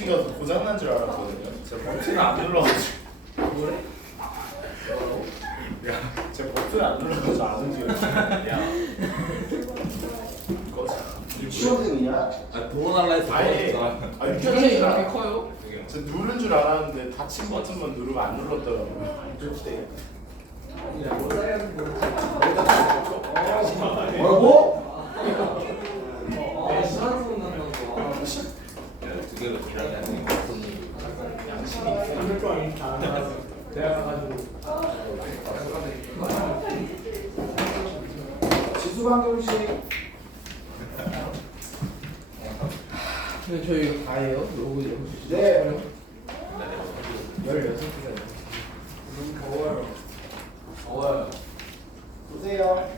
아성지가 고장난 줄 알았거든요. 제가 버튼을 안 눌러가지고. 뭐래? 야, 제가 버튼을 안 눌러가지고 아성지가. 야. 유치원생이냐? 아 도어날라 해서 아예 버렸잖아. 유치원생이 이렇게 라 커요? 저 누른 줄 알았는데 닫힌 버튼만 누르면 안 눌렀더라고요. 뭐라고? 이상한 소리 난다는 거. 두 개로 일하는 게 무슨 일이? 지수방정식 근데 저희 이거 다 해요? 로고 이거. 네. 16개가 너무 더워요. 더워요. 보세요.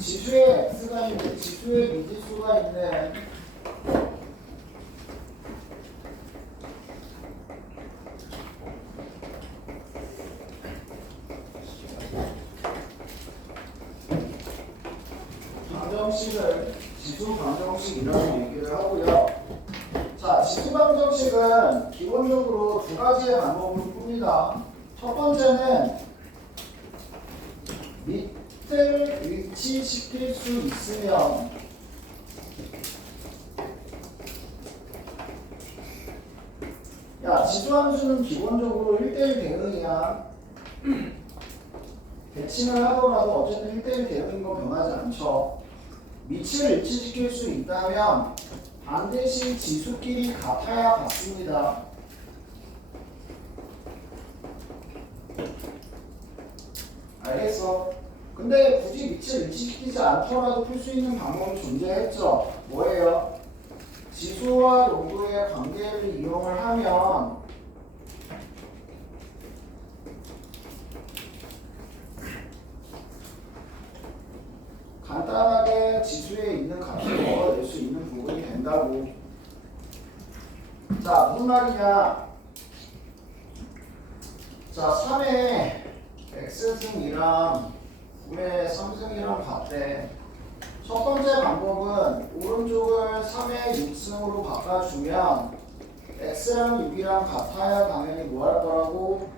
지수에 x가 있는데 지수에 미지수가 있네. 방정식을 지수 방정식이라고 얘기를 하고요. 자, 지수 방정식은 기본적으로 두 가지의 방법을 풉니다. 첫 번째는 밑을 일치시킬 수 있으면 야, 지수함수는 기본적으로 1대1 대응이야. 대칭을 하더라도 어쨌든 1대1 대응인 건 변하지 않죠. 밑을 일치시킬 수 있다면 반드시 지수끼리 같아야 같습니다. 알겠어? 근데 굳이 밑을 일치시키지 않더라도 풀 수 있는 방법이 존재했죠. 뭐예요? 지수와 로그의 관계를 이용을 하면 간단하게 지수에 있는 값을 얻어낼 수 있는 부분이 된다고. 자, 무슨 말이냐? 자, 3의 x승이랑 9의 3승이랑 같대. 첫 번째 방법은 오른쪽을 3의 6승으로 바꿔주면 x랑 6이랑 같아야 당연히 뭐 할 거라고?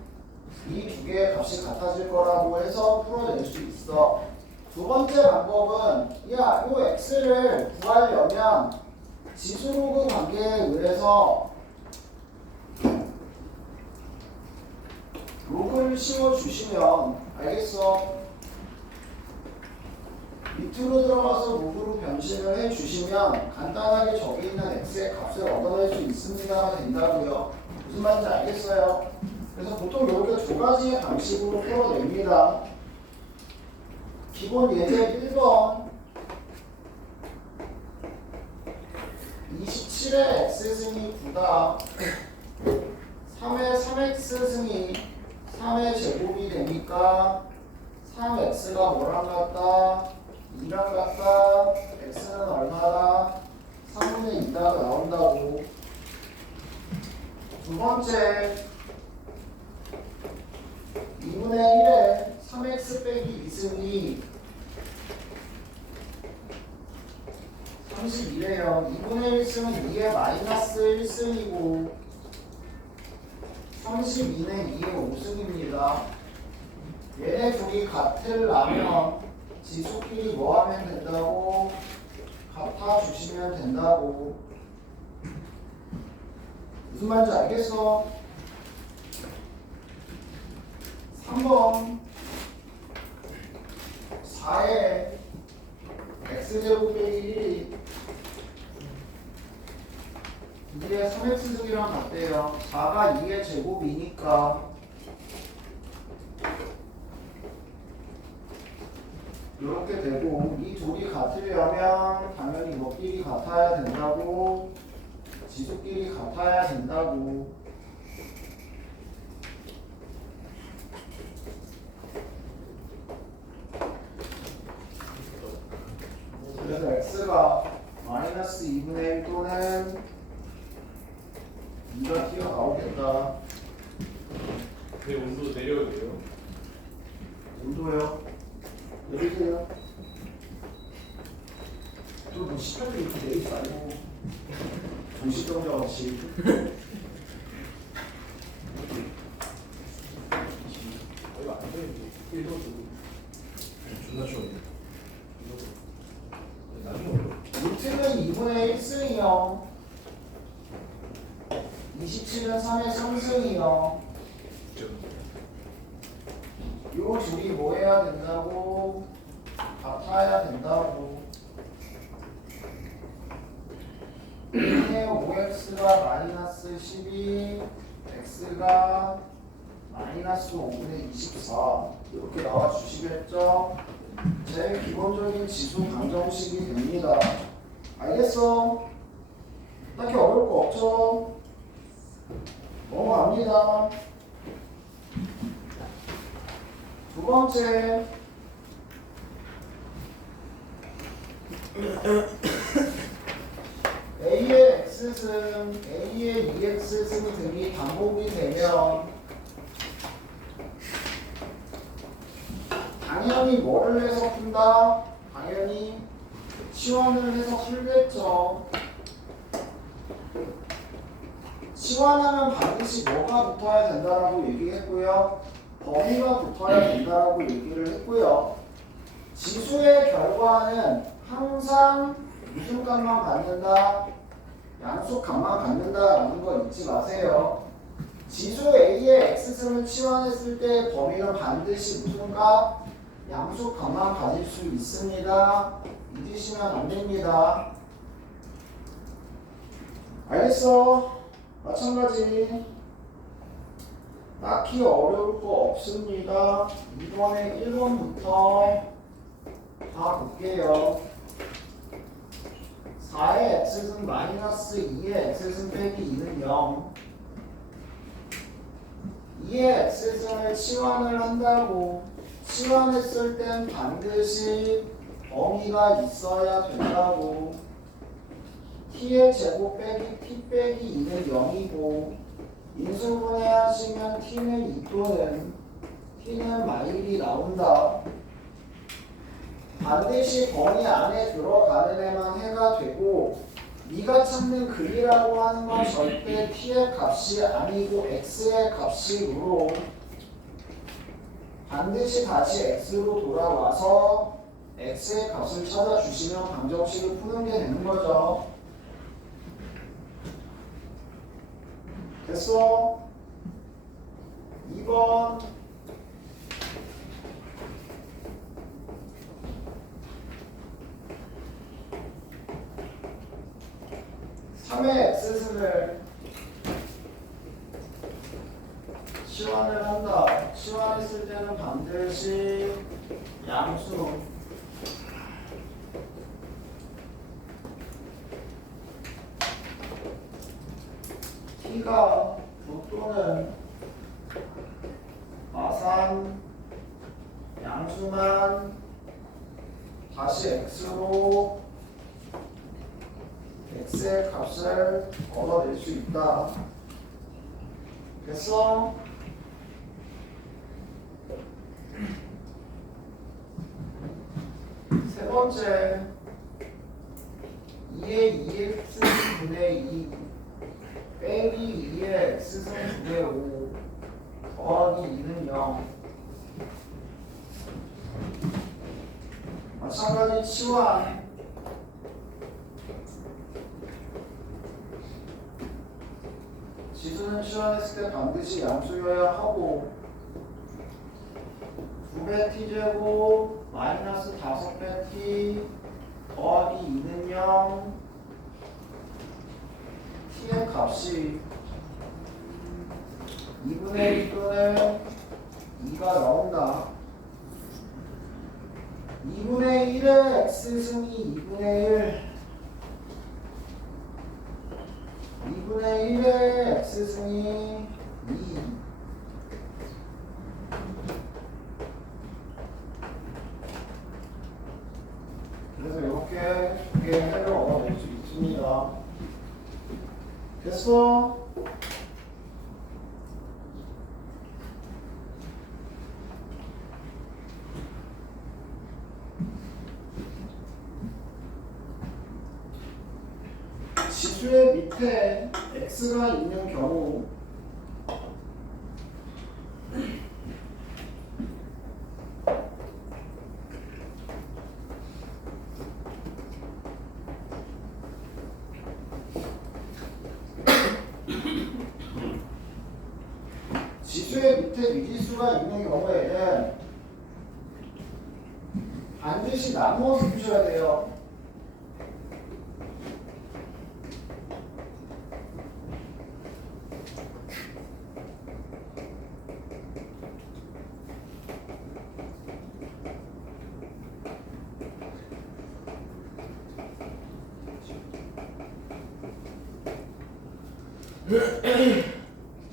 이 두 개의 값이 같아질 거라고 해서 풀어낼 수 있어. 두 번째 방법은 야, 이 x를 구하려면 지수로그 관계에 의해서 로그를 씌워주시면 알겠어? 밑으로 들어가서 로그로 변신을 해주시면 간단하게 저기 있는 x의 값을 얻어낼 수 있습니다가 된다고요. 무슨 말인지 알겠어요? 그래서 보통 이렇게 두 가지의 방식으로 풀어냅니다. 기본 예제 1번 27의 x승이 9다. 3의 3x승이 3의 제곱이 되니까 3x가 뭐랑 같다? 2랑 같다. x는 얼마다? 3분의 2가 나온다고. 두 번째 2분의 1에 3x 빼기 2승이 32래요. 2분의 1승은 2의 마이너스 1승이고 32는 2의 5승입니다. 얘네 둘이 같으려면 지수끼리 뭐 하면 된다고? 같아 주시면 된다고. 무슨 말인지 알겠어? 3번 4의 x제곱 빼기 1이 2의 3x승이랑 같대요. 4가 2의 제곱이니까 이렇게 되고 이 둘이 같으려면 당연히 뭐끼리 같아야 된다고. 지수끼리 같아야 된다고. 그래서 x가 마이너스 2분의 1 또는 2가 튀어나오겠다. 내 온도 내려도 돼요? 온도요? 내리세요. 또뭐 시간도 이렇게 내리지 말고 정신병자 없이. 이거 안 되는데. 이거 존나 쉬운데. 나중에 올려. 루트는 2분의 1승이요. 27은 3의 3승이요. 요 둘이 뭐 해야 된다고? 같아야 된다고. 1의 5x가 마이너스 12, x가 마이너스 5분의 24 이렇게 나와 주시겠죠? 제일 기본적인 지수 방정식이 됩니다. 알겠어? 딱히 어려울 거 없죠? 넘어갑니다. 두 번째 A의 X승, A의 2X승 등이 반복이 되면 당연히 뭐를 해서 푼다? 당연히 치환을 해서 풀겠죠. 치환하면 반드시 뭐가 붙어야 된다라고 얘기했고요. 범위가 붙어야 된다라고 얘기를 했고요. 지수의 결과는 항상 무슨 값만 갖는다? 양수 값만 갖는다라는 거 잊지 마세요. 지수 A의 X승을 치환했을 때 범위는 반드시 무슨 값? 양수 값만 가질 수 있습니다. 잊으시면 안 됩니다. 알겠어? 마찬가지. 딱히 어려울 거 없습니다. 이번에 1번부터 다 볼게요. 4의 x승 마이너스 2의 x승 빼기 2는 0. 2의 x승을 치환을 한다고. 치환했을 땐 반드시 범위가 있어야 된다고. t의 제곱 빼기 t 빼기 2는 0이고 인수분해 하시면 t는 2또는 t는 마일이 나온다. 반드시 범위 안에 들어가는 애만 해가 되고 네가 찾는 글이라고 하는 건 절대 t의 값이 아니고 x의 값이므로 반드시 다시 x로 돌아와서 x의 값을 찾아주시면 방정식을 푸는 게 되는 거죠. 됐어? 2번 삼의 x승을 치환을 한다. 치환했을 때는 반드시 양수 t가 부 또는 마산 양수만 다시 x로 x의 값을 얻어낼 수 있다. 됐어? 세 번째 2의 2x분의 2 빼기 2의 x승 9의 5 더하기 2는 0. 마찬가지 치환 지수는 치환했을 때 반드시 양수여야 하고 9배 t제곱 마이너스 5배 t 더하기 2는 0 t의 값이 2분의 1 또는 2가 나온다. 2분의 1의 x승이 2분의 1 2분의 1의 x승이 2 그래서 이렇게 두 개의 해를 얻어낼 수 있습니다. 됐어? 지수의 밑에 x가 있는 경우 지수의 밑에 미지수가 있는 경우에는 반드시 나누어서 푸셔야 돼요.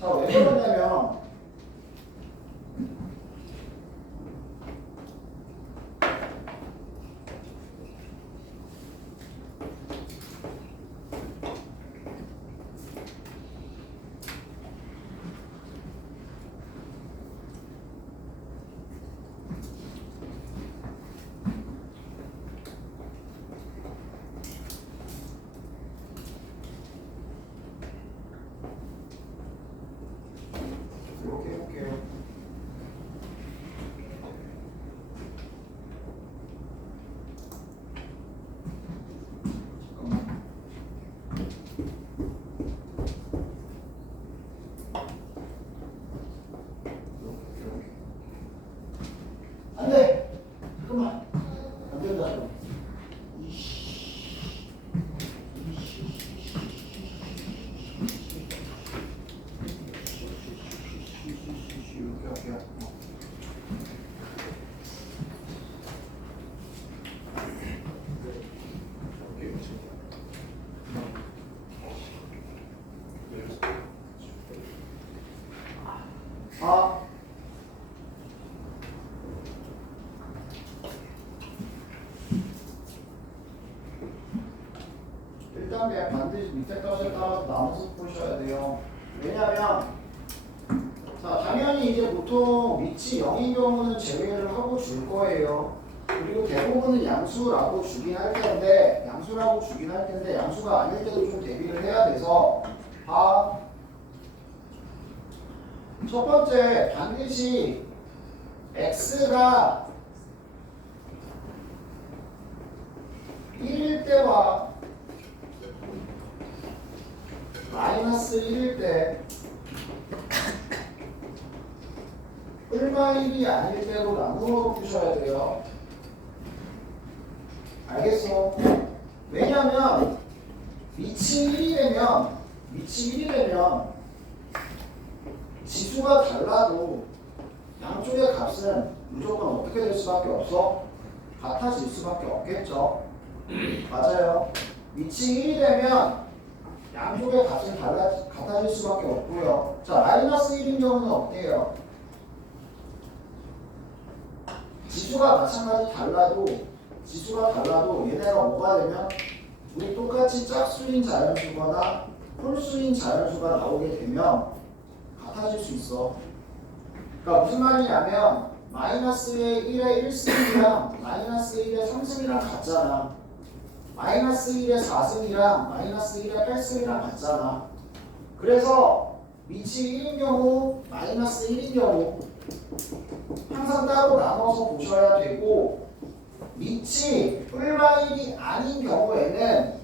자, 왜 그러냐면 이렇게 해볼게요. 잠깐만. 이렇게. 안 돼! 잠깐만. 안 된다. 이렇게 할게요. 아. 일단 그냥 반드시 밑에 것에 따라서 나눠서 보셔야 돼요. 왜냐면 자, 당연히 이제 보통 위치 0인 경우는 제외를 하고 줄 거예요. 그리고 대부분은 양수라고 주긴 할 텐데 양수가 아닐 때도 좀 대비를 해야 돼서 첫 번째 반드시 x가 1일 때와 마이너스 1일 때 뿔마일이 아닐 때로 나누어 푸셔야 돼요. 알겠어? 왜냐면 위치 1이 되면 지수가 달라도 양쪽의 값은 무조건 어떻게 될 수밖에 없어? 같아질 수밖에 없겠죠. 맞아요. 위치 1이 되면 양쪽의 값은 같아질 수밖에 없고요. 자, 마이너스 1인 경우는 어때요? 지수가 마찬가지 달라도 얘네가 뭐가 되면 우리 똑같이 짝수인 자연수거나 홀수인 자연수가 나오게 되면 같아질 수 있어. 그러니까 무슨 말이냐면 마이너스의 1의 1승이랑 마이너스 1의 3승이랑 같잖아. 마이너스 1의 4승이랑 마이너스 1의 8승이랑 같잖아. 그래서 위치 1인 경우 마이너스 1인 경우 항상 따로 나눠서 보셔야 되고, 위치 뿔마일이 아닌 경우에는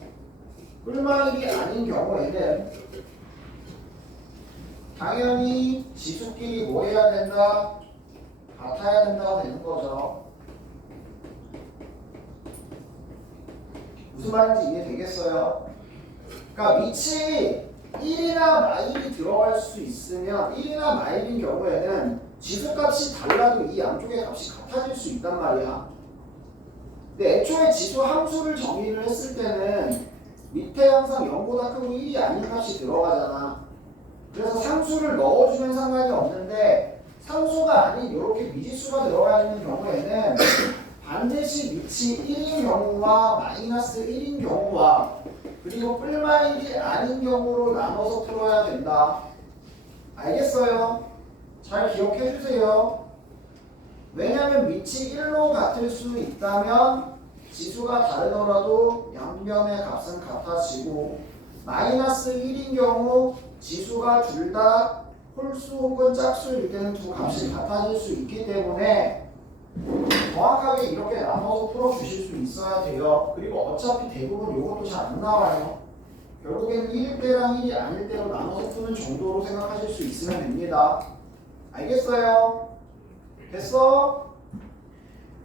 당연히 지수끼리 뭐 해야 된다? 같아야 된다고 되는 거죠. 무슨 말인지 이해되겠어요? 그러니까 위치 1이나 마일이 들어갈 수 있으면 1이나 마일인 경우에는 지수값이 달라도 이 양쪽의 값이 같아질 수 있단 말이야. 근데 애초에 지수 함수를 정의를 했을 때는 밑에 항상 0보다 크고 1이 아닌 값이 들어가잖아. 그래서 상수를 넣어주면 상관이 없는데 상수가 아닌 이렇게 미지수가 들어가 있는 경우에는 반드시 위치 1인 경우와 마이너스 1인 경우와 그리고 뿔마일이 아닌 경우로 나눠서 풀어야 된다. 알겠어요? 잘 기억해 주세요. 왜냐면 위치 1로 같을 수 있다면 지수가 다르더라도 양변의 값은 같아지고, 마이너스 1인 경우 지수가 둘 다 홀수 혹은 짝수일 때는 두 값이 같아질 수 있기 때문에 정확하게 이렇게 나눠서 풀어주실 수 있어야 돼요. 그리고 어차피 대부분 이것도 잘 안 나와요. 결국에는 1일 때랑 1이 아닐 때로 나눠서 푸는 정도로 생각하실 수 있으면 됩니다. 알겠어요? 됐어?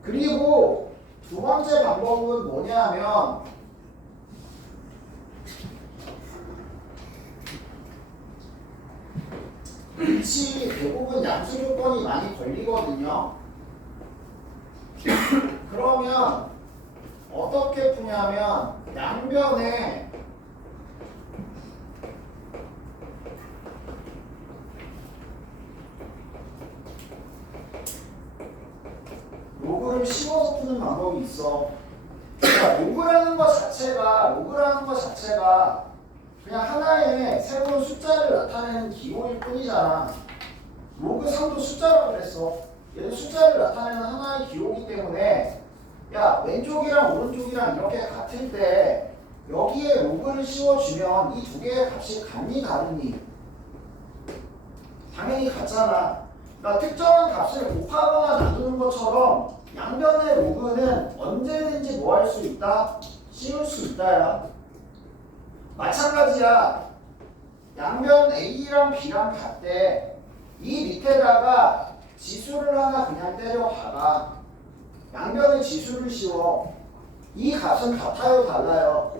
그리고 두 번째 방법은 뭐냐면 위치 대부분 양수 조건이 많이 걸리거든요. 그러면 어떻게 푸냐면 양변에 로그를 씌워서 푸는 방법이 있어. 그러니까 로그라는 것 자체가 그냥 하나의 새로운 숫자를 나타내는 기호일 뿐이잖아. 로그 3도 숫자라고 그랬어. 얘도 숫자를 나타내는 하나의 기호이기 때문에 야 왼쪽이랑 오른쪽이랑 이렇게 같을 때 여기에 로그를 씌워주면 이 두 개의 값이 같니 다르니? 당연히 같잖아. 그러니까 특정한 값을 곱하거나 나누는 것처럼 양변의 로그는 언제든지 뭐 할 수 있다? 씌울 수 있다야. 마찬가지야. 양변 A랑 B랑 같대. 이 밑에다가 지수를 하나 그냥 때려 박아. 양변에 지수를 씌워. 이 값은 같아요, 달라요?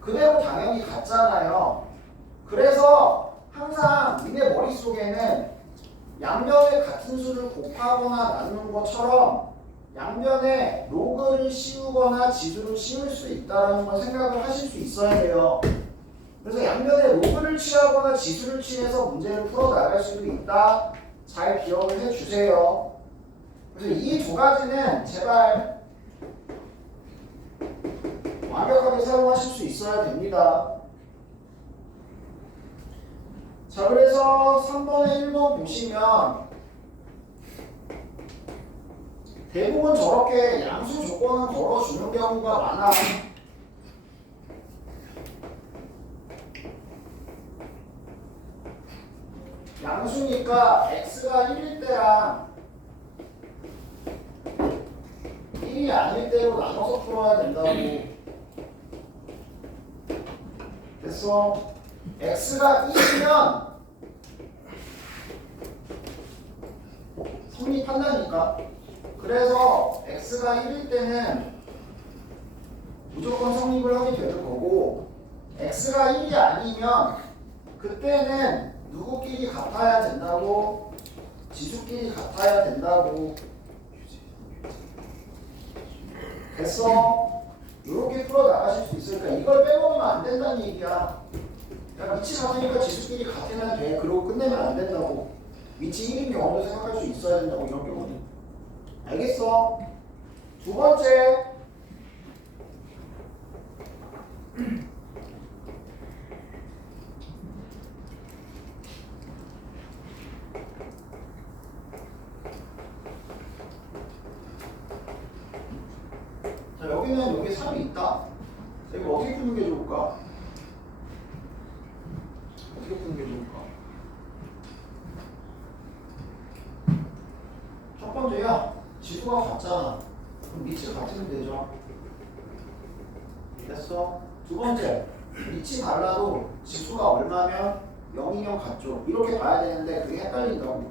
그대로 당연히 같잖아요. 그래서 항상 니네 머릿속에는 양변에 같은 수를 곱하거나 나누는 것처럼 양변에 로그를 씌우거나 지수를 씌울 수 있다는 걸 생각을 하실 수 있어야 돼요. 그래서 양변에 로그를 취하거나 지수를 취해서 문제를 풀어 나갈 수도 있다. 잘 기억을 해주세요. 그래서 이 두 가지는 제발 완벽하게 사용하실 수 있어야 됩니다. 자, 그래서 3번에 1번 보시면 대부분 저렇게 양수 조건을 걸어주는 경우가 많아. 양수니까 x가 1일 때랑 1이 아닐 때로 나눠서 풀어야 된다고. 됐어? x가 1이면 성립한다니까. 그래서 x가 1일 때는 무조건 성립을 하게 되는 거고, x가 1이 아니면 그때는 누구끼리 같아야 된다고? 지수끼리 같아야 된다고. 됐어? 이렇게 풀어 나가실 수 있으니까 이걸 빼먹으면 안 된다는 얘기야. 야, 위치 같으니까 지수끼리 같으면 돼. 그러고 끝내면 안 된다고. 위치 1인 경우도 생각할 수 있어야 된다고, 이런 경우는. 알겠어? 두 번째. 자, 여기는 여기 3이 있다. 이거 어떻게 푸는 게 좋을까? 어떻게 푸는 게 좋을까? 첫 번째야, 지수가 같잖아. 그럼 위치 같으면 되죠. 됐어? 두 번째, 위치 달라도 지수가 얼마면 0이면 같죠. 이렇게 봐야 되는데 그게 헷갈린다고.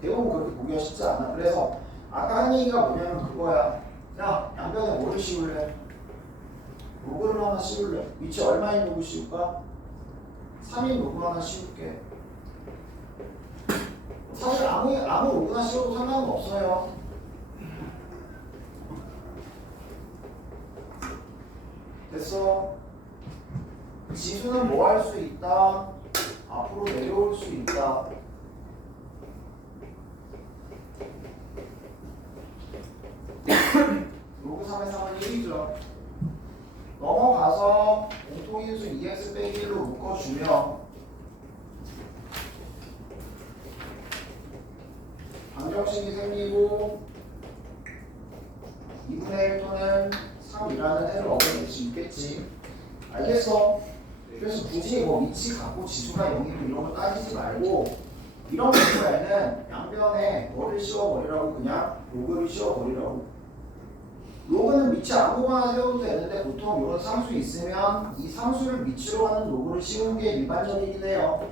대부분 그렇게 보기가 쉽지 않아. 그래서 아까 한 얘기가 뭐냐면 그거야. 야, 양변에 뭐를 씌울래? 로그를 하나 씌울래? 위치 얼마인 로그 씌울까? 3인 로그 하나 씌울게. 사실 아무 로그나 씌워도 상관은 없어요. 됐어? 지수는 뭐 할 수 있다? 앞으로 내려올 수 있다. 로그 3의 3은 1이죠. 넘어가서 공통인수 2x 빼기 1로 묶어주면 방정식이 생기고 2분의 1 또는 3이라는 해를 얻어낼 수 있겠지. 알겠어? 그래서 굳이 뭐 위치 갖고 지수가 0이고 이런 거 따지지 말고 이런 경우에는 양변에 뭐를 씌워버리라고 그냥 로그를 씌워버리라고. 로그는 위치 아무거나 세워도 되는데 보통 이런 상수 있으면 이 상수를 위치로 하는 로그를 씌우는 게 일반적이긴 해요.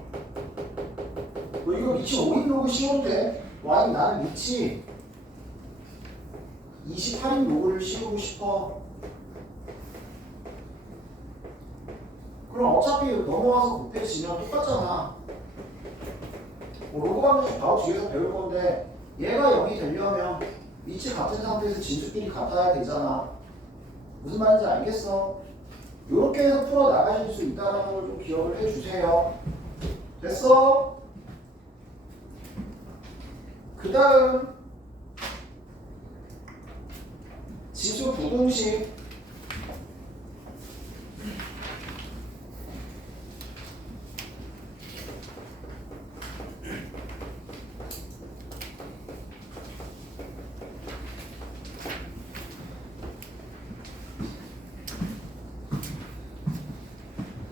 뭐 이거 위치 5인 로그 씌워도 돼. 아니 나는 위치 28인 로그를 씌우고 싶어. 그럼 어차피 넘어와서 곱해지면 똑같잖아. 뭐 로그 방정식 바로 뒤에서 배울 건데 얘가 0이 되려면 위치 같은 상태에서 진수끼리 같아야 되잖아. 무슨 말인지 알겠어? 이렇게 해서 풀어 나가실 수 있다는 걸 좀 기억을 해주세요. 됐어? 그 다음 지수 부등식.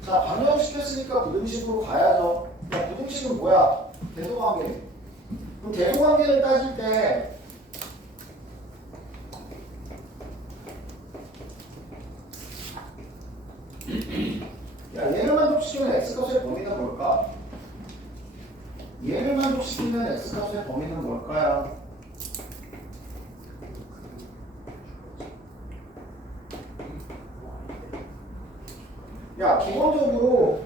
자, 반영시켰으니까 부등식으로 가야죠. 야, 부등식은 뭐야? 대소관계. 그럼 대소관계를 따질 때 야, 얘를 만족시키면 x값의 범위는 뭘까? 얘를 만족시키면 x값의 범위는 뭘까요? 야, 기본적으로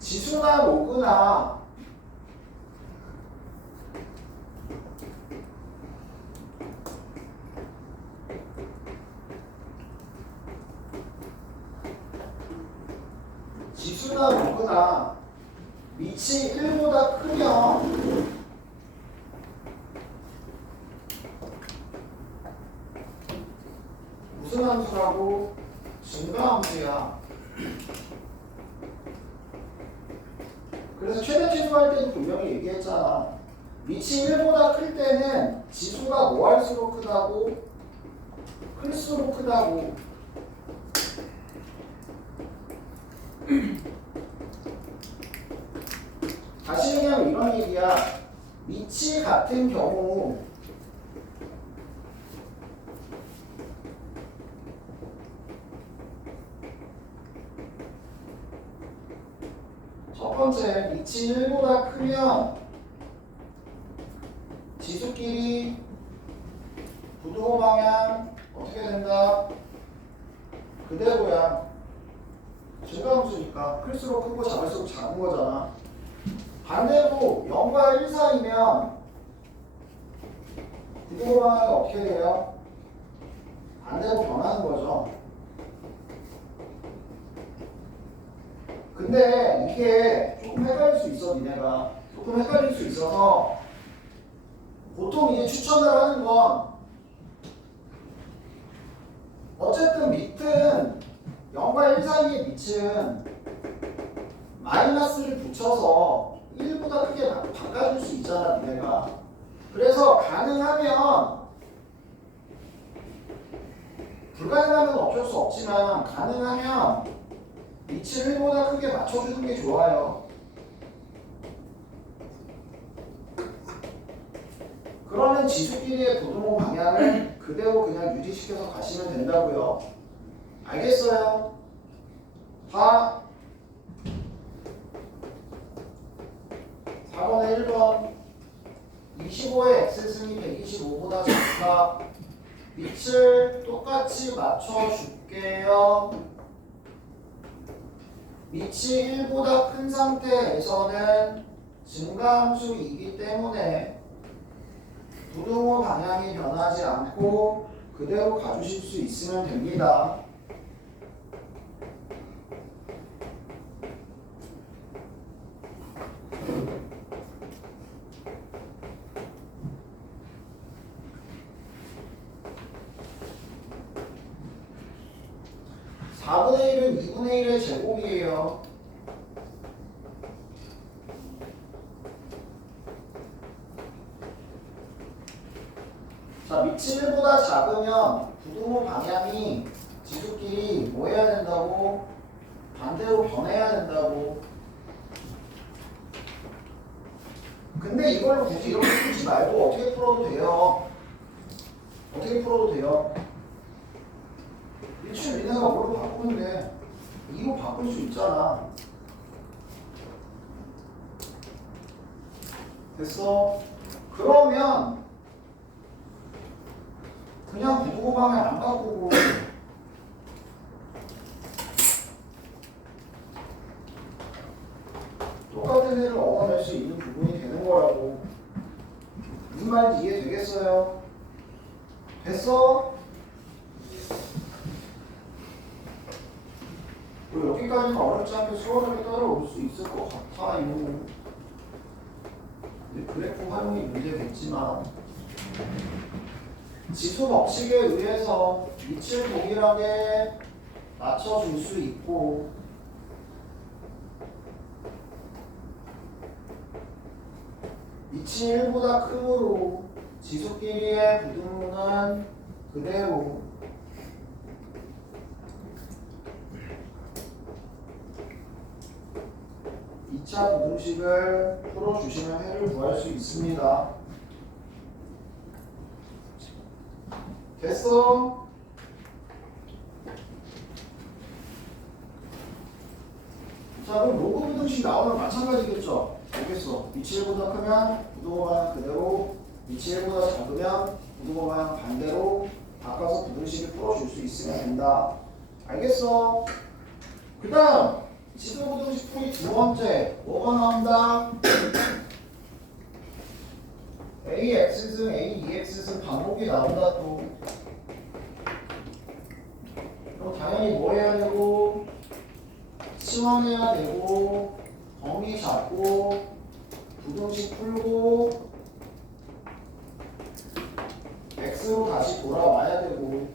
지수나 로그나 로그나 위치 1보다 크면 무슨 함수라고? 증가함수야. 그래서 최대 최소할 때도 분명히 얘기했잖아. 위치 1보다 클 때는 지수가 뭐 할수록 크다고? 클수록 크다고. 다시 얘기하면 이런 얘기야. 위치 같은 경우 첫 번째, 위치 1보다 크면 지수끼리 부등호 방향 어떻게 된다? 그대로야. 증가함수니까 클수록 크고 작을수록 작은 거잖아. 반대로 0과 1 사이면 부등호 방향이 어떻게 돼요? 반대로 변하는 거죠. 근데 이게 조금 헷갈릴 수 있어, 니네가. 조금 헷갈릴 수 있어서 보통 이제 추천을 하는 건 어쨌든 밑은 0과 1 사이의 밑은 마이너스를 붙여서 1보다 크게 바꿔줄 수 있잖아, 니네가. 그래서 가능하면 불가능하면 어쩔 수 없지만 가능하면 위치 1보다 크게 맞춰주는 게 좋아요. 그러면 지수끼리의 부등호 방향을 그대로 그냥 유지시켜서 가시면 된다고요. 알겠어요? 봐. 4번에 1번 25의 x승이 125보다 작다. 밑을 똑같이 맞춰줄게요. 위치 1보다 큰 상태에서는 증가함수이기 때문에 부등호 방향이 변하지 않고 그대로 가주실 수 있으면 됩니다. (4분의 1은 2분의 1의 제곱이에요). 자, 위치 1보다 작으면 부등호 방향이 지수끼리 뭐 해야 된다고? 반대로 변해야 된다고. 근데 이걸 굳이 이렇게 풀지 말고 어떻게 풀어도 돼요. 어떻게 풀어도 돼요. 1층 니네가 뭐로 바꾸면 돼. 2로 바꿀 수 있잖아. 됐어? 그러면 그냥 구두고 방향 안 바꾸고 똑같은 애를 얻어낼 수 있는 부분이 되는 거라고. 무슨 말인지 이해되겠어요? 됐어? 여기까지는 어렵지 않게 수월하게 따라올 수 있을 것 같아요. 그래프 활용이 문제겠지만 지수 법칙에 의해서 위치를 동일하게 맞춰줄 수 있고 위치 1보다 크므로 지수끼리의 부등호는 그대로 이 차 부등식을 풀어주시면 해를 구할 수 있습니다. 됐어? 자 그럼 로그 부등식 나오면 마찬가지겠죠? 알겠어. 위치 1보다 크면 부등호 방향 그대로, 위치 1보다 작으면 부등호 방향 반대로 바꿔서 부등식을 풀어줄 수 있으면 된다. 알겠어? 그 다음 지수 부등식 풀이 두 번째 뭐가 나온다? AX승, AEX승 반복이 나온다 또. 그럼 당연히 뭐 해야 되고 치환해야 되고 범위 잡고 부등식 풀고 X로 다시 돌아와야 되고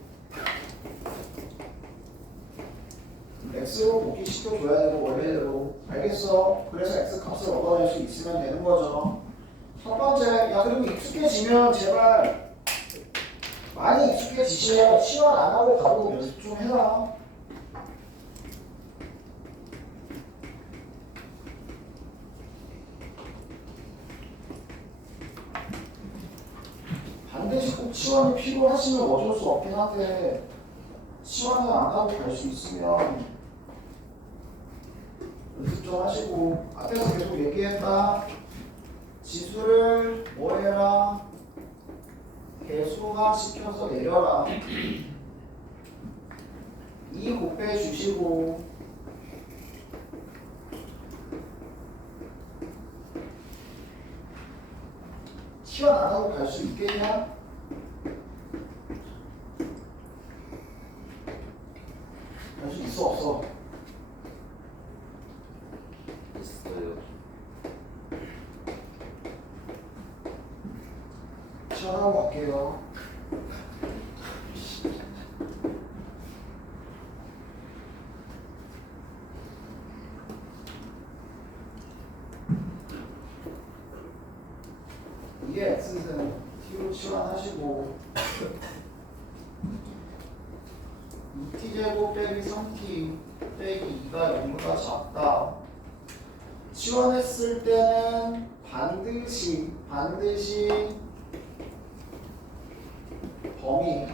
X로 복귀시켜줘야 되고 원래대로. 알겠어? 그래서 X 값을 얻어낼 수 있으면 되는 거죠. 첫 번째, 야 그리고 익숙해지면 제발 많이 익숙해지시면 시연 안 하고 바로 연습 좀 해라. 반드시 꼭 치환이 필요하시면 어쩔 수 없긴 한데 치환을 안 하고 갈 수 있으면 연습 좀 하시고. 앞에서 계속 얘기했다. 지수를 뭐 해라? 개수화 시켜서 내려라. 2 곱해 주시고 치환 안 하고 갈 수 있겠냐? 갈 수 있어 없어? 있어요. 치환하고 갈게요. 이게 X는 T로 치환하시고 2T제곱 빼기 3T 빼기 2가 0보다 작다. 치환했을 때는 반드시 범위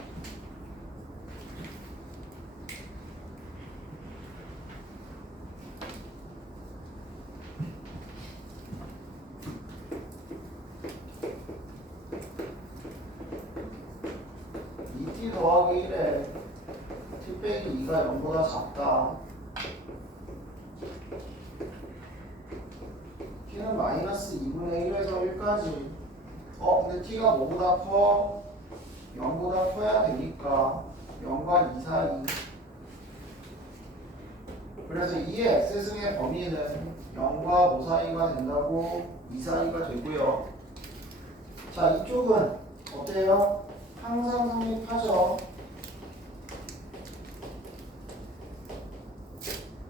T 더하기 1에 T 빼기 2가 0보다 작다. T는 마이너스 2분의 1에서 1까지. 근데 T가 뭐보다 커? 0보다 커야 되니까 0과 2 사이. 그래서 2의 X승의 범위는 0과 5 사이가 된다고 2 사이가 되고요. 자, 이쪽은 어때요? 항상 성립하죠.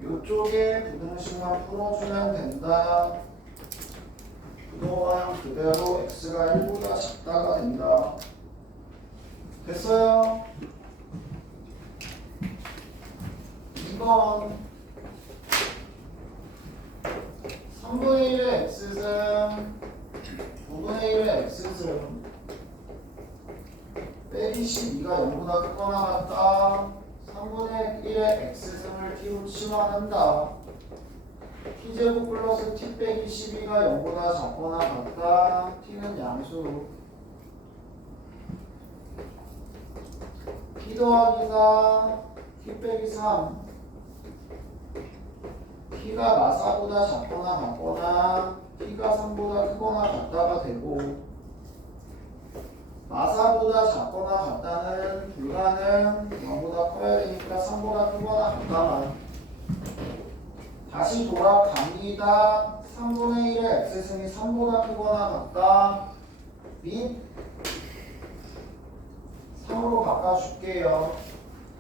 이쪽에 부등식만 풀어주면 된다. 부동항 그대로 x가 1보다 작다가 된다. 됐어요? 2번 3분의 1의 x승 9분의 1의 x승 빼기 12가 0보다 크거나 같다. 3분의 1의 x승을 t로 치환한다. t제곱 플러스 t 빼기 12가 0보다 작거나 같다. t는 양수. t 더하기 4 t 빼기 3 t가 마사보다 작거나 같거나 t가 3보다 크거나 같다가 되고 마사보다 작거나 같다는 불가능 0보다 커야 되니까 3보다 크거나 같다만 다시 돌아갑니다. 3분의 1의 x승이 3보다 크거나 같다 및 3으로 바꿔줄게요.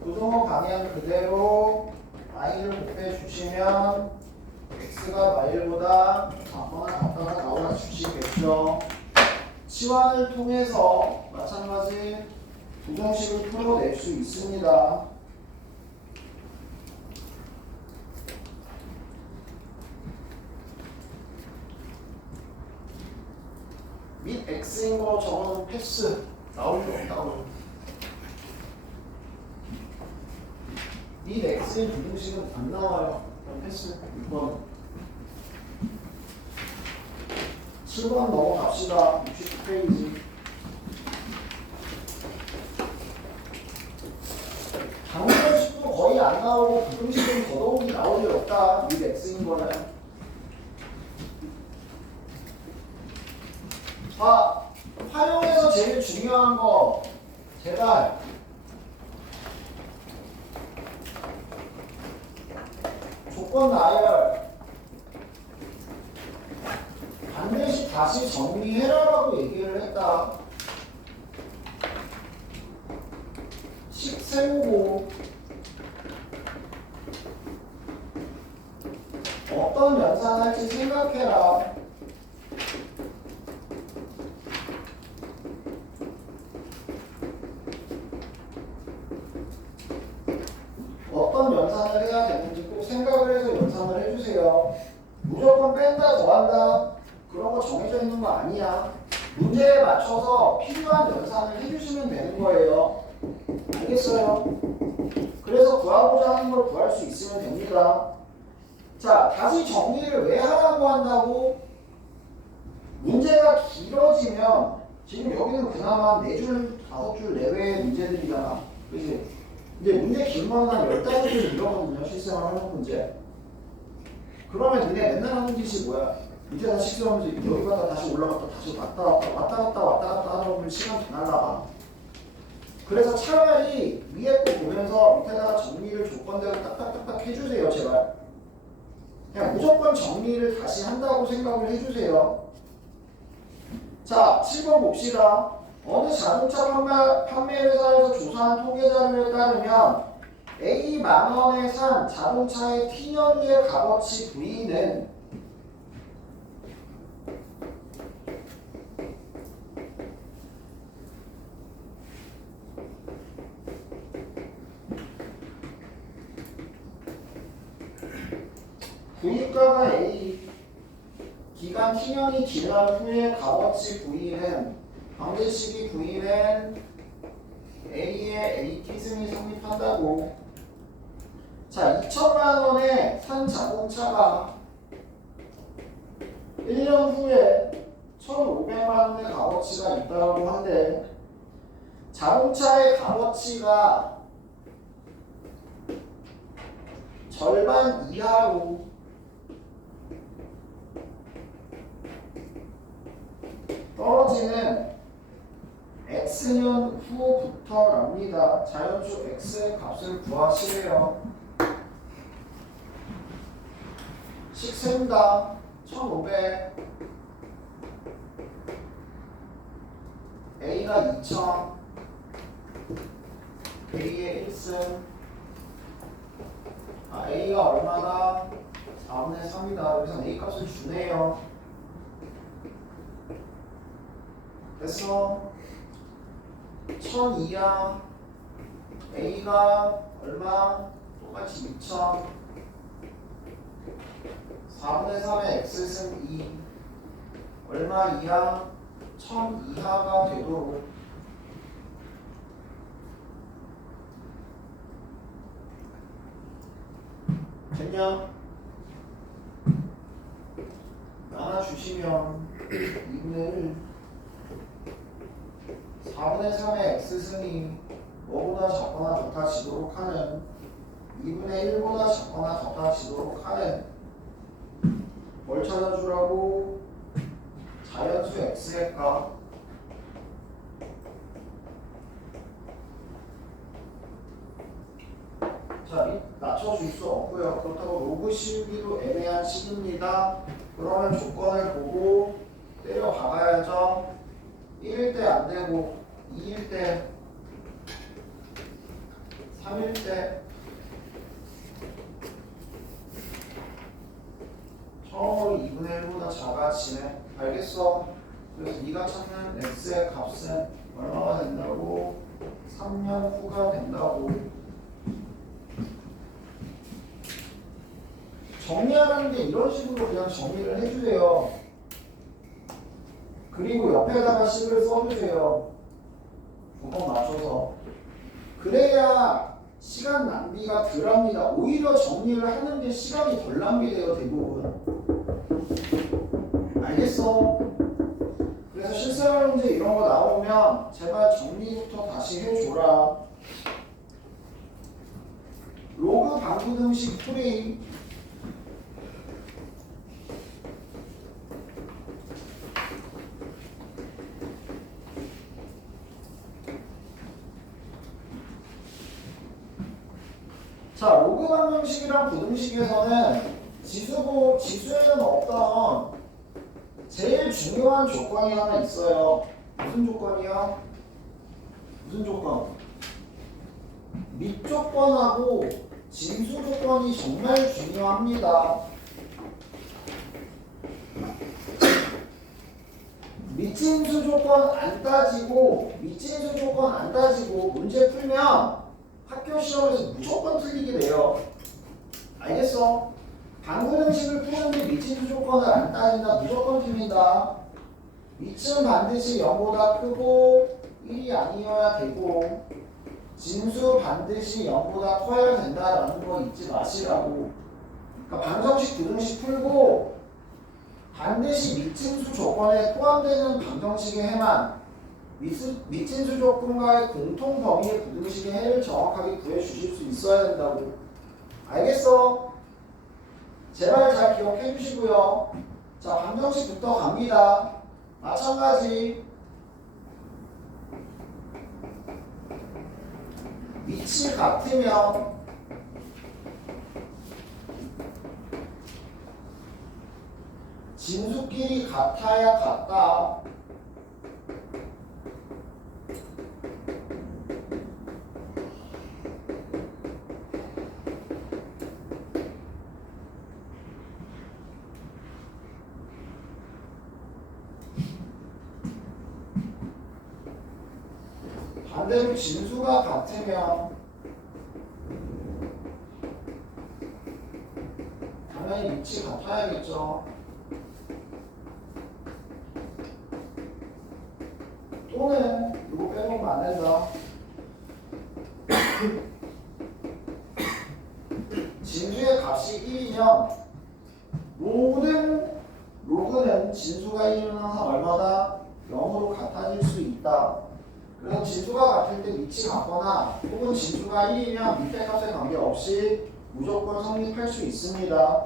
부등호 방향 그대로 y를 곱해 주시면 x가 y보다 작거나 같다가 나와 주시겠죠. 치환을 통해서 마찬가지 부정식을 풀어낼 수 있습니다. 및 x인 거 적어놓은 패스 나올 게 없다고. 및 x인 부등식은 안 나와요. 그럼 패스 6번 7번 넘어갑시다. 69페이지. 방정식도 거의 안 나오고 부등식은 더더욱이 나올 일 없다. 및 x인 거는. 자, 활용해서 제일 중요한 거 제발 조건 나열 반드시 다시 정리해라라고 얘기를 했다. 식 세우고 어떤 연산할지 생각해라. 어떤 연산을 해야 되는지 꼭 생각을 해서 연산을 해주세요. 무조건 뺀다 더한다 그런 거 정해져 있는 거 아니야. 문제에 맞춰서 필요한 연산을 해주시면 되는 거예요. 알겠어요? 그래서 구하고자 하는 걸 구할 수 있으면 됩니다. 자, 다시 정리를 왜 하라고 한다고? 문제가 길어지면 지금 여기는 그나마 4줄, 5줄 내외의 문제들이잖아. 그치? 이제 문제 길면 한 15줄 이러거든요. 실생활 하는 문제. 그러면 너네 맨날 하는 짓이 뭐야? 이제 다 식수하면서 여기 갔다 다시 올라갔다 다시 왔다 갔다 하다 보면 시간 더 날라가. 그래서 차라리 위에 거 보면서 밑에다가 정리를 조건대로 딱딱딱딱 해주세요. 제발. 그냥 무조건 정리를 다시 한다고 생각을 해주세요. 자, 7번 봅시다. 어느 자동차 판매 회사에서 조사한 통계 자료에 따르면 A 만원에 산 자동차의 T년의 값어치 V는 V가가 A, 기간 T년이 지난 후에 값어치 V는 방정식이 V는 A의 AT승이 성립한다고. 자, 2천만 원에 산 자동차가 1년 후에 1,500만 원의 값어치가 있다고 한데 자동차의 값어치가 절반 이하로 떨어지는 X년 후부터랍니다. 자연수 X의 값을 구하시래요. 식 세운다. 1,500 A가 2,000 A의 1승 A가 얼마나? 4분의 3이다. 여기서 A 값을 주네요. 됐어? 1,002야. A가 얼마? 똑같이 2,000 4분의 3의 X x승 2 얼마 이하? 1000 이하가 되도록 됐냐? 나눠주시면 2분의 1 4분의 3의 x승이 뭐보다 작거나 같아지도록 하는 2분의 1보다 작거나 같아지도록 하는 뭘 찾아주라고? 자연수 x의 값. 자, 낮춰줄 수 없고요. 그렇다고 로그 씌우기도 애매한 식입니다. 그러면 조건을 보고 때려 박아야죠. 1일 때 안 되고 2일 때 3일 때 처음으로 2분의 1보다 작아지네. 알겠어? 그래서 네가 찾는 x의 값은 얼마가 된다고? 3년 후가 된다고. 정리하라는 게 이런 식으로 그냥 정리를 해주세요. 그리고 옆에다가 식을 써주세요. 조건 맞춰서. 그래야 시간 낭비가 덜합니다. 오히려 정리를 하는 게 시간이 덜 낭비돼요, 대부분. 알겠어? 그래서 실생활 문제 이런 거 나오면 제발 정리부터 다시 해줘라. 로그 방구등식 풀이. 자, 로그 방정식이랑 부등식에서는 지수에는 없던 제일 중요한 조건이 하나 있어요. 무슨 조건이요? 무슨 조건? 밑조건하고 진수 조건이 정말 중요합니다. 밑진수 조건 안 따지고 문제 풀면 학교 시험에서 무조건 틀리게 돼요. 알겠어? 방구등식을 푸는데 밑진수 조건을 안 따진다. 무조건 틀린다. 밑은 반드시 0보다 크고 1이 아니어야 되고 진수 반드시 0보다 커야 된다라는 거 잊지 마시라고. 그러니까 방정식 부등식 풀고 반드시 밑진수 조건에 포함되는 방정식의 해만 밑진수 조건과의 공통 범위의 부등식의 해를 정확하게 구해주실 수 있어야 된다고. 알겠어? 제발 잘 기억해 주시고요. 자, 방정식부터 갑니다. 마찬가지. 밑이 같으면 진수끼리 같아야 같다. 반대로 진수가 같으면 당연히 밑이 같아야겠죠. 또는 이거 빼놓으면 안 된다. 진수의 값이 1이면 모든 로그는 진수가 1이면 항상 얼마다? 0으로 같아질 수 있다. 그래서 진수가 같을 때 밑이 같거나 혹은 진수가 1이면 밑에 값에 관계없이 무조건 성립할 수 있습니다.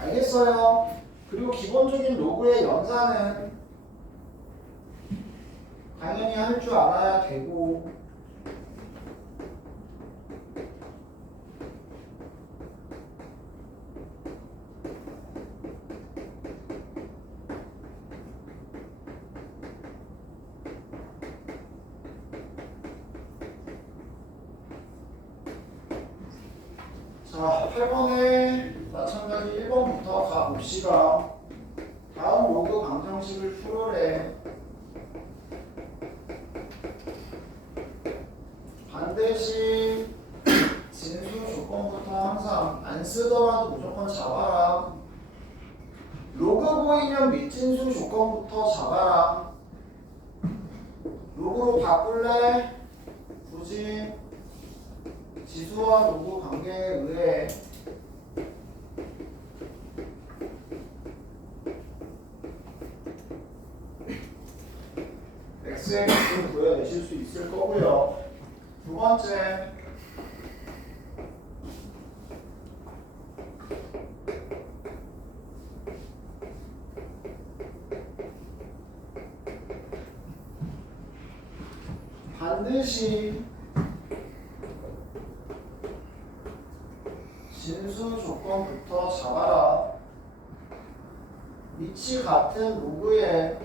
알겠어요? 그리고 기본적인 로그의 연산은 당연히 할 줄 알아야 되고 자, 8번에 마찬가지 1번부터 가봅시다. 다음 로그 방정식을 풀어래. 반드시 진수 조건부터 항상 안 쓰더라도 무조건 잡아라. 로그 보이면 밑진수 조건부터 잡아라. 로그로 바꿀래? 굳이 지수와 로그 관계에 의해 x의 값을 구해내실 수 있을 거고요. 두 번째, 반드시 진수 조건부터 잡아라. 밑이 같은 로그의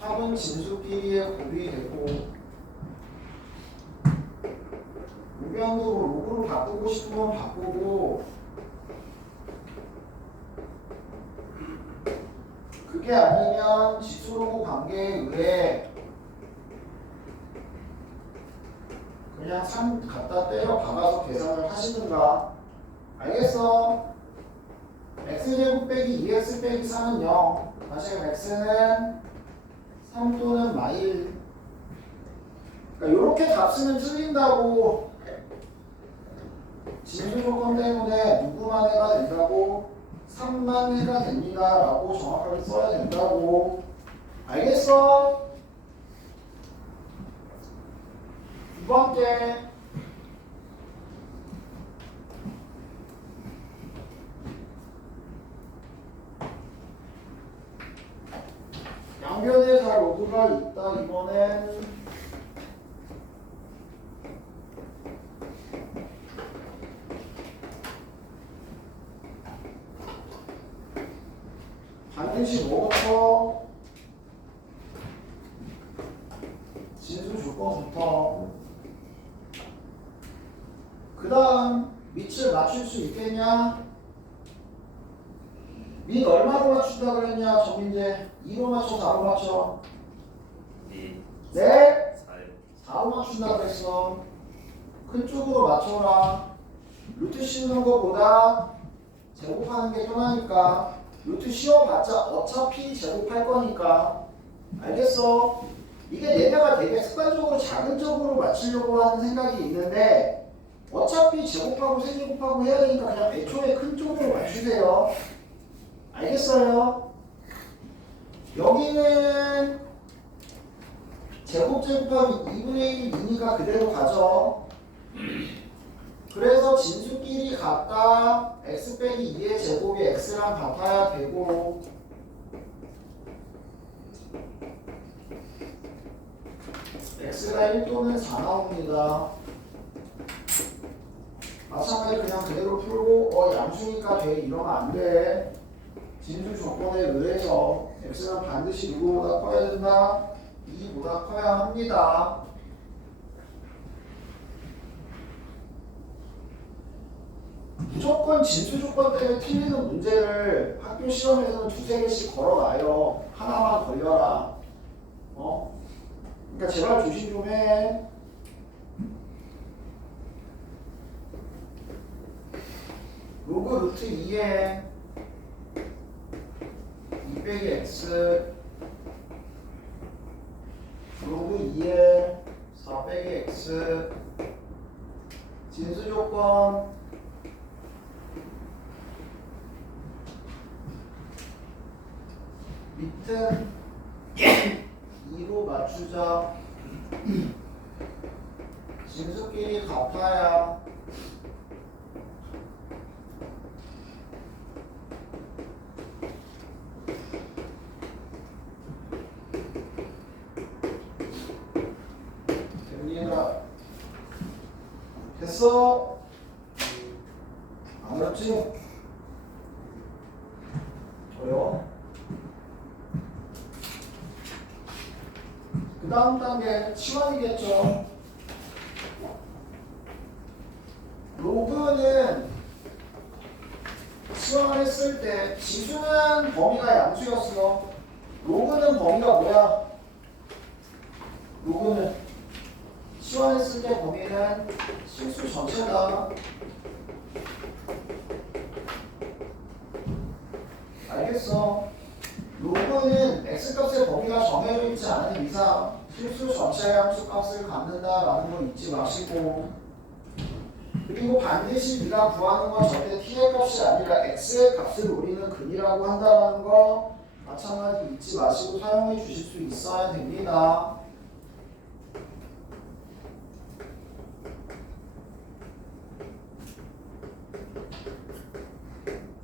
합은 진수끼리의 곱이 되고 우변도 로그로 바꾸고 싶으면 바꾸고 그게 아니면 지수로그 관계에 의해 그냥 3 갖다 때려 박아서 계산을 하시든가. 알겠어? x제곱 빼기 2x 빼기 3은 0. 다시 x는 3 또는 마일. 그러니까 이렇게 값쓰면 틀린다고 진수 조건 때문에 누구만 해가 된다고 3만 해가 됩니다 라고 정확하게 써야 된다고. 알겠어? 두 번째, 양변에 다 로그가 있다. 이번엔 반드시 뭐부터? 진수 조건부터. 그 다음 밑을 맞출 수 있겠냐? 밑 얼마로 맞춘다 그랬냐 정민재? 2로 맞춰 4로 맞춰? 네. 네? 4요. 4로 맞춘다 그랬어. 큰 쪽으로 맞춰라. 루트 씌우는 거보다 제곱하는 게 편하니까. 루트 씌워봤자 어차피 제곱할 거니까. 알겠어? 이게 얘네가 되게 습관적으로 작은 쪽으로 맞추려고 하는 생각이 있는데 어차피 제곱하고 세제곱하고 해야 되니까 그냥 애초에 큰 쪽으로 맞추세요. 알겠어요? 여기는 제곱 제곱하면 2분의 1 미니가 그대로 가죠. 그래서 진수끼리 같다. x 빼기 2의 제곱이 x랑 같아야 되고 x가 1 또는 4 나옵니다. 마찬가지로 그냥 그대로 풀고 양수니까 돼 이러면 안 돼. 진수 조건에 의해서 x는 반드시 누구보다 커야 된다? 2보다 커야 합니다. 무조건 진수 조건 때문에 틀리는 문제를 학교 시험에서는 2~3개씩 걸어놔요. 하나만 걸려라. 그러니까 제발 조심 좀 해. 로그 루트 2에 2 빼기 x 로그 2에 4 빼기 x 진수 조건 밑은 2로 맞추자. 진수끼리 같아야 됩니다. 됐어? 안 어렵지? 어려워? 그 다음 단계 치환이겠죠. 로그는 치환을 했을 때 지수는 범위가 양수였어. 로그는 범위가 뭐야? 로그는 치환했을 때 범위는 실수 전체다. 알겠어. 로그는 x값의 범위가 정해져 있지 않은 이상 실수 전체의 함수 값을 갖는다라는 거 잊지 마시고, 그리고 반드시 네가 구하는 건 절대 t의 값이 아니라 x의 값을 우리는 근이라고 한다는 거 마찬가지 잊지 마시고 사용해 주실 수 있어야 됩니다.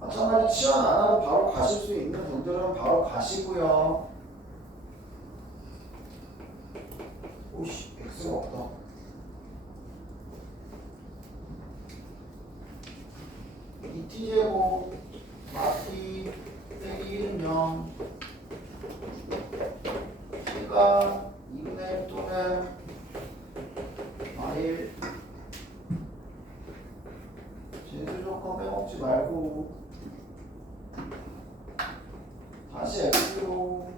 마찬가지 치환 안 하고 바로 가실 수 있는 분들은 바로 가시고요. 오씨, x가 없다. t제곱 마티 빼기 1은 0, t가 2분의 1 또는 r1, 진수 조건 빼먹지 말고 다시 x로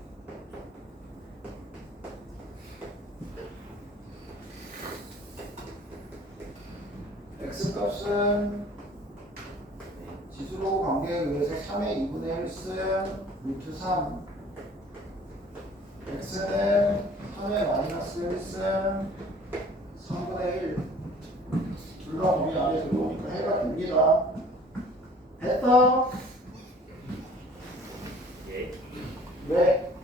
x값은 지수로 관계에 의해서 3의 2분의 1 쓴 루트 3, x는 3의 마이너스 1 쓴 3분의 1. 둘 다 우리 안에 들어오니까 해가 됩니다. 됐다? 예. 왜?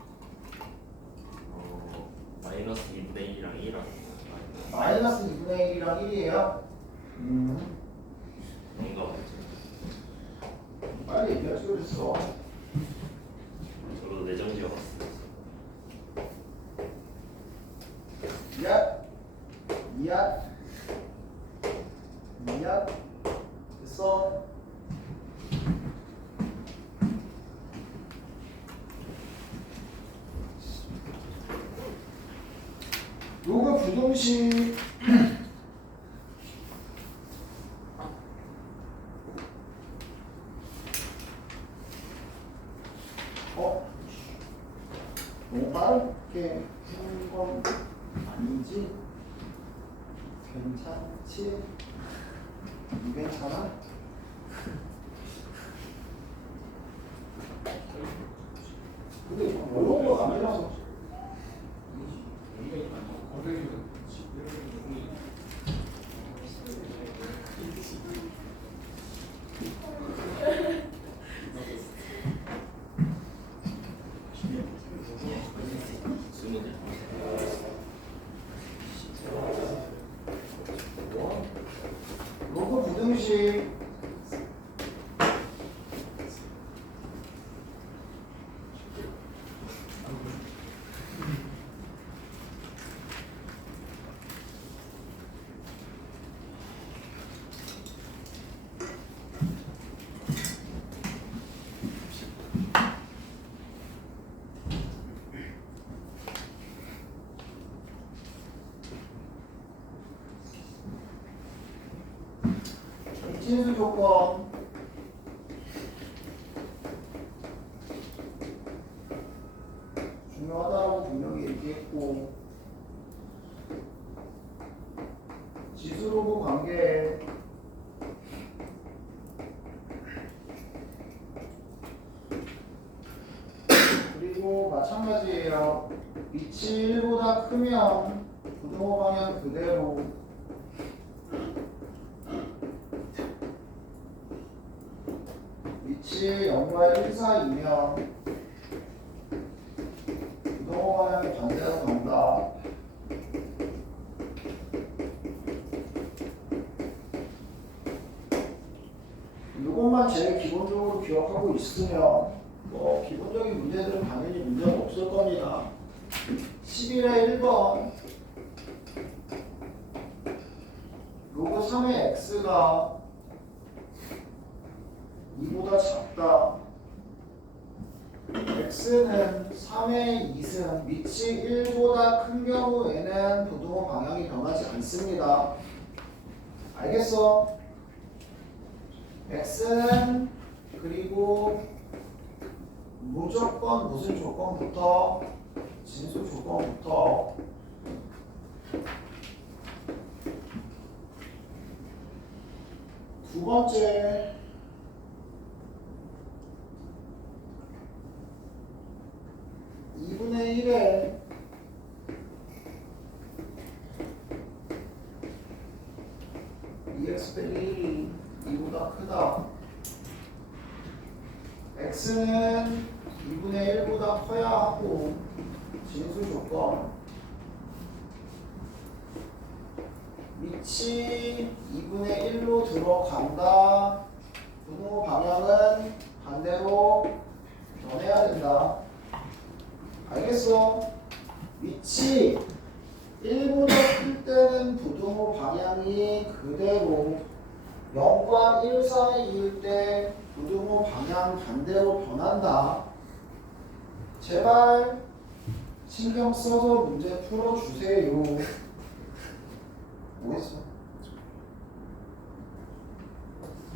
마이너스 2분의 1이랑 1이랑 마이너스 2분의 1이랑 1이에요? 뭔가 맞죠? 빨리 얘기하지 그랬어. 저도 내정지어 봤어요. 야, 야, 야, 됐어. 로그 부등식 너무 빠르게 푸는 건 아니지? 괜찮지? 괜찮아? 근데 어려운 거 아니라서. 로그 부등식 진수 조건 중요하다고 분명히 얘기했고, 지수로그 관계 그리고 마찬가지예요. 위치 1보다 크면 부등호 방향 그대로, 위치 0과 1 사이면 부등호 방향이 반대로 간다. 이것만 제일 기본적으로 기억하고 있으면 뭐 기본적인 문제들은 당연히 문제가 없을 겁니다. 11의 1번 로그 3의 x가 2보다 작다. x는 3의 2승, 위치 1보다 큰 경우에는 부등호 방향이 변하지 않습니다. 알겠어? x는 그리고 무조건 무슨 조건부터? 진수 조건부터 두 번째 x는 2분의 1보다 커야 하고 진수 조건 밑이 2분의 1로 들어간다. 부등호 방향은 반대로 변해야 된다. 알겠어? 밑이 1보다 클 때는 부등호 방향이 그대로 0과 1 사이일 때 부등호 방향 반대로 변한다. 제발 신경 써서 문제 풀어주세요. 뭐 했어?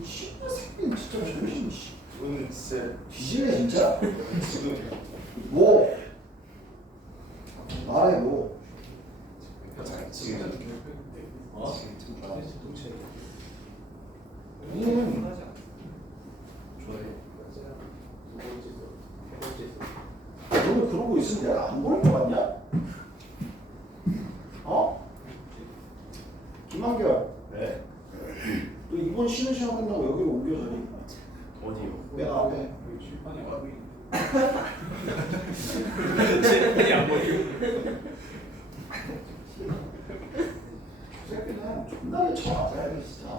이 씨발 새끼는 진짜 정신이 씨. 오늘 진짜 뒤질래 진짜? 지금 뭐? 말해 뭐? 지금 어? 너는 그러고 있으면 내가 안 보일 것 같냐? 어? 김한결, 네? 너 이번 쉬는 시간 끝나고 여기로 옮겨 자니? 어디요? 내가 앞에. 칠판이 안 보이네. 칠판이 안 보이고. 그 새끼는 존나게 쳐맞아야 돼 진짜.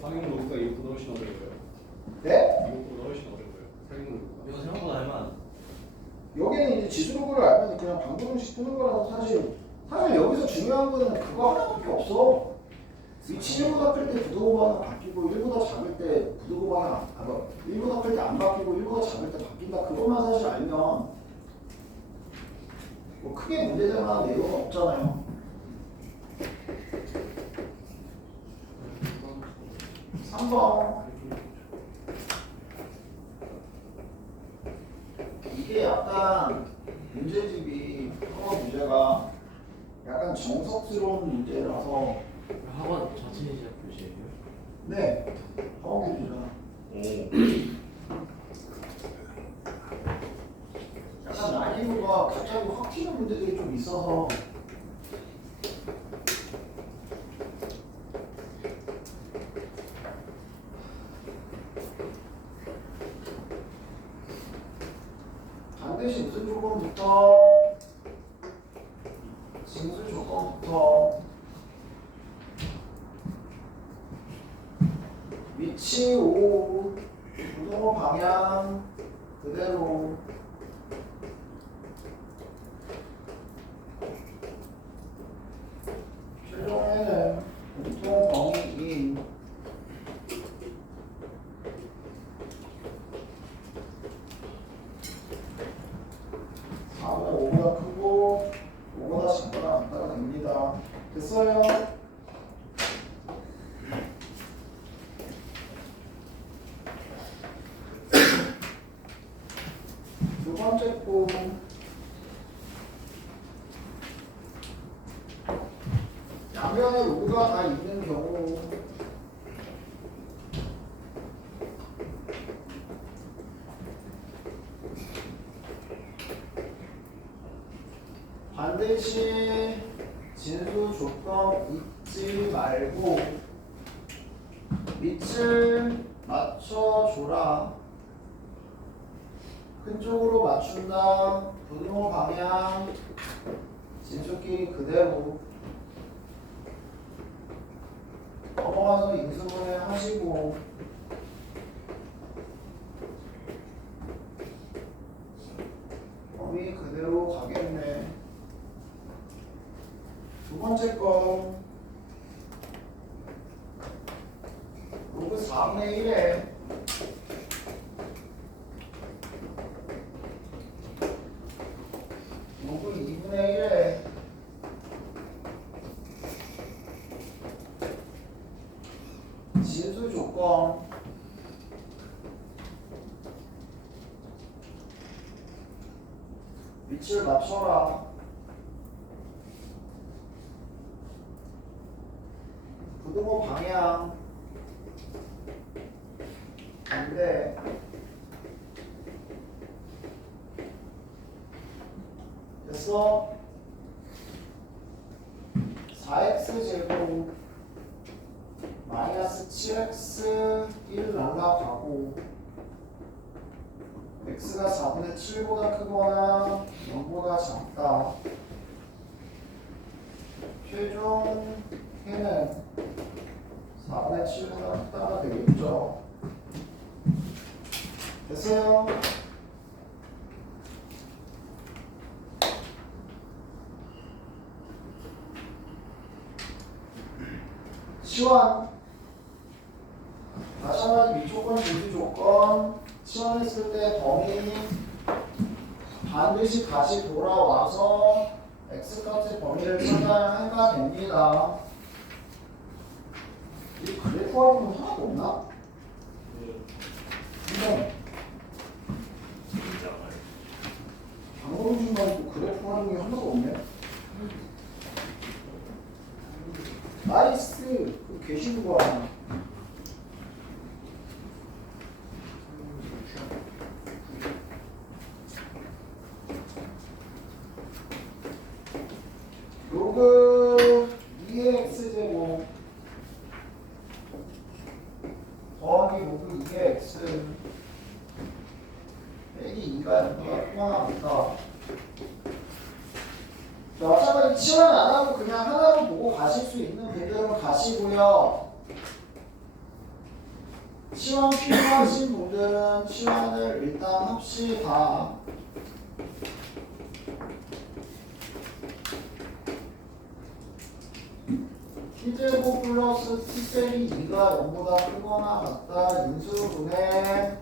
상용 로그가 이거보다 훨씬 어려워요. 네? 이거보다 훨씬 어려워요. 상용 로그가. 이거 생각보다 할만. 여기는 이제 지수로그를 알면 그냥 방정식 푸는 거라서 사실 여기서 중요한 거는 그거 하나밖에 없어. 위치 1보다 클 때 부등호 방향 바뀌고 1보다 작을 때 부등호 방향 1보다 클 때 안 바뀌고 1보다 작을 때 바뀐다. 그것만 사실 알면 뭐 크게 문제될 만한 내용은 없잖아요. 3번 이게 약간 문제집이 학원 문제가 약간 정석스러운 문제라서 학원 자체 시작 교실이에요? 네 학원 문제잖아. 오. 약간 난이도가 갑자기 확 튀는 문제들이 좀 있어서 반드시 무슨 조건부터 진수 조건부터 위치 5 부등호 방향 그대로 최종에는 공통 범위인 답은 5보다 크고 5보다 작거나 같다가 됩니다. 됐어요? 두 번째 거 양면에 로그가 다 있는 경우 반드시 진수 조건 잊지 말고 밑을 맞춰줘라. 큰 쪽으로 맞춘다. 부등호 방향 진수끼리 그대로 넘어가서 인수분해 하시고 범위 그대로 가겠네. 두 번째 거 로그 4분의 1에 로그 2분의 1에 진수 조건 위치를 맞춰라. 부등호 방향 반대 됐어? x제곱 마이너스 7x 1 날라가고 x가 4분의 7보다 크거나 0보다 작다. 최종 해는 4분의 7보다 크다가 되겠죠. 됐어요? 치환. 마찬가지 미조건, 부수조건. 치환했을 때 범위 반드시 다시 돌아와서 x값의 범위를 찾아야 해가 됩니다. 이 그래프 활용은 하나도 없나? 이건 방금 중간에 또 그래프 활용이 하나도 없네. 나이스. 그 계신 거 아니야? 로그 2x제곱 더하기 로그 2x 빼기 2가 포함합니다. 자, 마찬가지 치환 안 하고 그냥 하나로 보고 가실 수 있는 분들은 가시고요. 치환 필요하신 분들은 치환을 일단 합시다. t제곱 플러스 t 빼기 2가 0보다 크거나 같다. 인수분해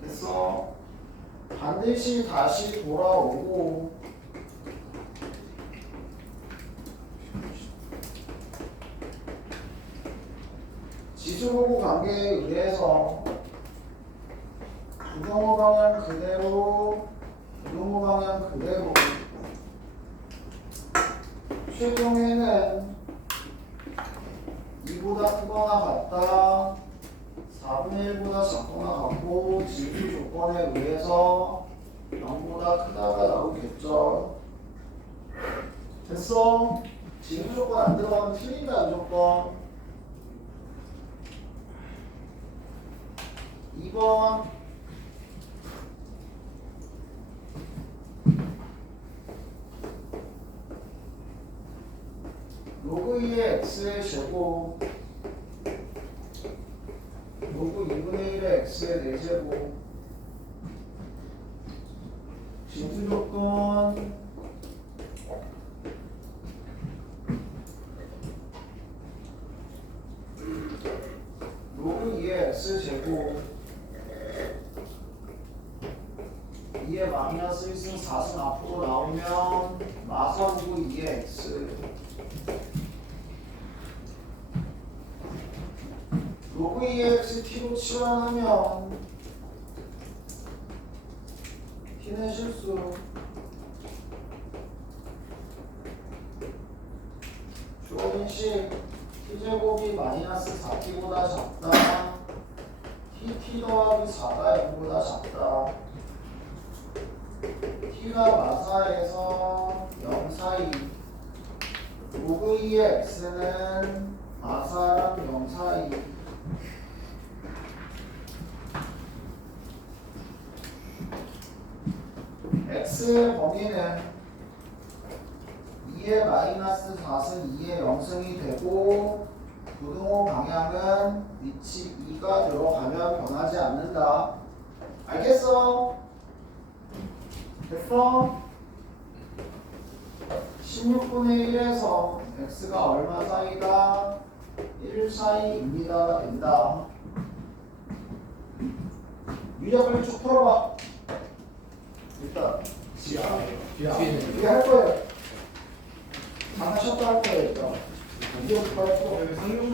됐어. 반드시 다시 돌아오고 지수보고 관계에 의해서 부동호 방향 그대로, 부동호 방향 그대로. 최종에는 2보다 크거나 같다. 4분의 1보다 작거나 같고 지수 조건에 의해서 0보다 크다가 나오겠죠. 됐어? 지수 조건 안 들어가면 틀린다 무조건. 2번 로그 2의 x의 제곱 로그 2분의 1의 x의 4제곱 진수 조건 로그 2의 x제곱 2의 마이너스 1승 4승 앞으로 나오면 마사로그 2의 x 로그 2의 x t로 치환하면 t는 실수 주어진식 t제곱이 마이너스 4t보다 작다 tt 더하기 4가 0보다 작다 t가 마사에서 0 사이 로그 2의 x는 마사랑 0 사이 x의 범위는 2의 마이너스 4승 2의 0승이 되고 부등호 방향은 위치 2가 들어가면 변하지 않는다. 알겠어? 됐어? 16분의 1에서 x가 얼마 사이다? 1 사이입니다가 된다. 유리야 빨리 쭉 풀어봐. 일단 이게 할 거예요. 잠깐 쉬었다 할 거예요. 일단 이제부터 할 거예요. 상용